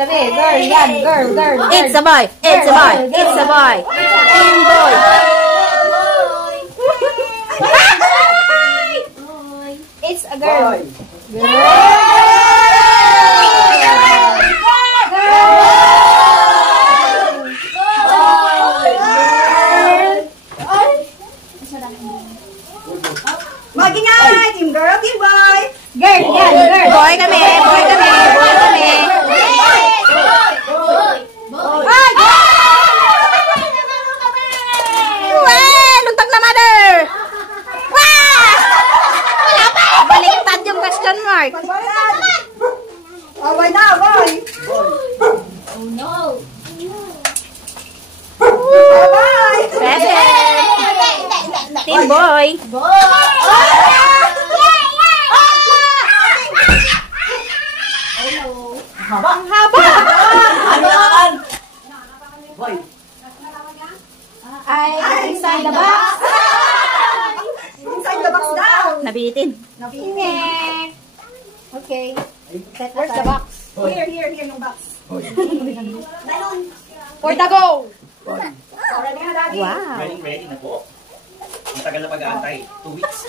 tabi. Girl, yan. Girl. It's a boy. It's a boy. It's a boy. Team boy. It's a girl. Mag-ingay! Team girl, team boy! Girl, yan. Girl. Boy kami. Boy kami. Boy kami. Luntag na mother! Wow! Wala pa! Baliktad yung question mark. Oh, boy na, boy! Oh no. Bye! Seven. Team boy. Ang haba! Ano naman? Boy! Ay, inside the box. Inside the box daw! Nabitin. Nabitin. Okay. Where's the box? Here yung box. For the go. Ready na, Daddy? Wow. Ready na po. Ang tagal na pag-aantay. 2 weeks.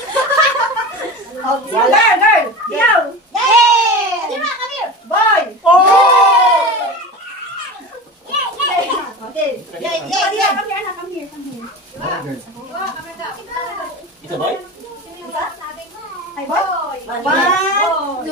Oh, girl! Yaw! Yay! Come here. Boy! Oh! Okay. Come here. It's a boy? Ay, boy! 1, 2,